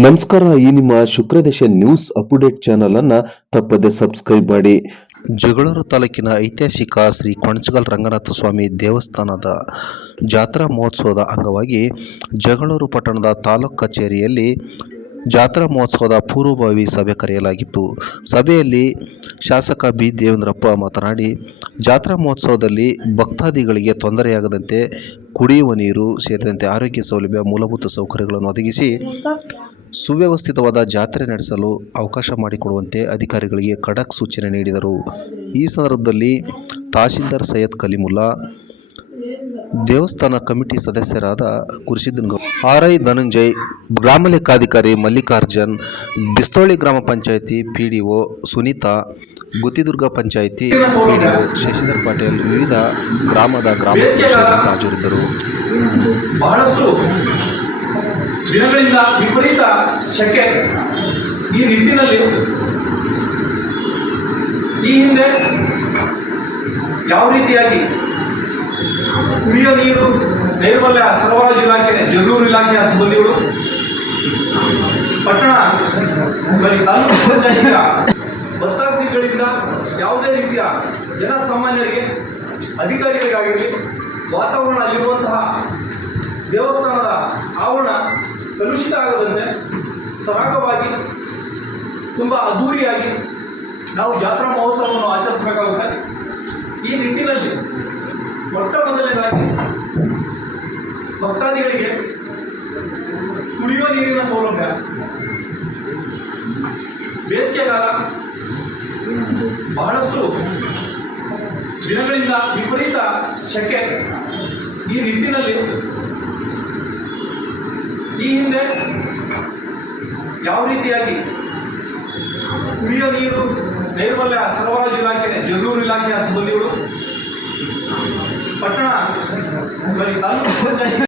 ನಮಸ್ಕಾರ, ಈ ನಿಮ್ಮ ಶುಕ್ರದೇಶ ನ್ಯೂಸ್ ಅಪ್ಡೇಟ್ ಚಾನೆಲ್ ಅನ್ನ ತಪ್ಪದೆ ಸಬ್ಸ್ಕ್ರೈಬ್ ಮಾಡಿ. ಜಗಳೂರು ತಾಲೂಕಿನ ಐತಿಹಾಸಿಕ ಶ್ರೀ ಕೊಣಚಗಲ್ ರಂಗನಾಥ ಸ್ವಾಮಿ ದೇವಸ್ಥಾನದ ಜಾತ್ರಾ ಮಹೋತ್ಸವದ ಅಂಗವಾಗಿ ಜಗಳೂರು ಪಟ್ಟಣದ ತಾಲೂಕ್ ಕಚೇರಿಯಲ್ಲಿ ಜಾತ್ರಾ ಮಹೋತ್ಸವದ ಪೂರ್ವಭಾವಿ ಸಭೆ ಕರೆಯಲಾಗಿತ್ತು. ಸಭೆಯಲ್ಲಿ ಶಾಸಕ ಬಿ. ದೇವೇಂದ್ರಪ್ಪ ಮಾತನಾಡಿ, ಜಾತ್ರಾ ಮಹೋತ್ಸವದಲ್ಲಿ ಭಕ್ತಾದಿಗಳಿಗೆ ತೊಂದರೆಯಾಗದಂತೆ ಕುಡಿಯುವ ನೀರು ಸೇರಿದಂತೆ ಆರೋಗ್ಯ ಸೌಲಭ್ಯ, ಮೂಲಭೂತ ಸೌಕರ್ಯಗಳನ್ನು ಒದಗಿಸಿ ಸುವ್ಯವಸ್ಥಿತವಾದ ಜಾತ್ರೆ ನಡೆಸಲು ಅವಕಾಶ ಮಾಡಿಕೊಡುವಂತೆ ಅಧಿಕಾರಿಗಳಿಗೆ ಖಡಕ್ ಸೂಚನೆ ನೀಡಿದರು. ಈ ಸಂದರ್ಭದಲ್ಲಿ ತಹಶೀಲ್ದಾರ್ ಸೈಯದ್ ಕಲಿಮುಲ್ಲಾ ದೇವಸ್ಥಾನ ಕಮಿಟಿ ಸದಸ್ಯರಾದ ಗೌಡ್ ಆರ್ ಐ ಧನಂಜಯ್ ಗ್ರಾಮ ಲೆಕ್ಕಾಧಿಕಾರಿ ಮಲ್ಲಿಕಾರ್ಜುನ್, ಬಿಸ್ತೋಳಿ ಗ್ರಾಮ panchayat P D O Sunita Guttidurga panchayat P D O Shashidhar Patil, ವಿವಿಧ ಗ್ರಾಮದ ಗ್ರಾಮಸ್ಥರು ಹಾಜರಿದ್ದರು. ಬಹಳಷ್ಟು ದಿನಗಳಿಂದ ವಿಪರೀತ ಶಕೆ ಈ ನಿಟ್ಟಿನಲ್ಲಿ. ಈ ಹಿಂದೆ ಯಾವ ರೀತಿಯಾಗಿ ಕುಡಿಯೋ ನೀರು, ನೈರ್ಮಲ್ಯ ಸರಬರಾಜು ಇಲಾಖೆ, ಜಗಳೂರು ಇಲಾಖೆಯ ಸಿಬ್ಬಂದಿಗಳು ಪಟ್ಟಣ ತಾಲೂಕು ಪಂಚಾಯತಿಯ ಯಾವುದೇ ರೀತಿಯ ಜನಸಾಮಾನ್ಯರಿಗೆ, ಅಧಿಕಾರಿಗಳಿಗಾಗಿರಲಿ, ವಾತಾವರಣ ಅಲ್ಲಿರುವಂತಹ ದೇವಸ್ಥಾನದ ಆವರಣ ಕಲುಷಿತ ಆಗದಂತೆ ಸರಾಗವಾಗಿ, ತುಂಬ ಅದ್ಧೂರಿಯಾಗಿ ನಾವು ಜಾತ್ರಾ ಮಹೋತ್ಸವವನ್ನು ಆಚರಿಸಬೇಕಾಗುತ್ತೆ ಈ ನಿಟ್ಟಿನಲ್ಲಿ ಮೊಟ್ಟ ಮೊದಲನೇದಾಗಿ ಭಕ್ತಾದಿಗಳಿಗೆ ಕುಡಿಯುವ ನೀರಿನ ಸೌಲಭ್ಯ. ಬೇಸಿಗೆ ಕಾಲ ಬಹಳಷ್ಟು ದಿನಗಳಿಂದ ವಿಪರೀತ ಶೆಕೆ ಈ ನಿಟ್ಟಿನಲ್ಲಿ. ಈ ಹಿಂದೆ ಯಾವ ರೀತಿಯಾಗಿ ಕುಡಿಯುವ ನೀರು ನೈರ್ಮಲ್ಯ ಸರಬರಾಜು ಇಲಾಖೆ, ಜಗಳೂರು ಇಲಾಖೆಯ ಸಿಬ್ಬಂದಿಗಳು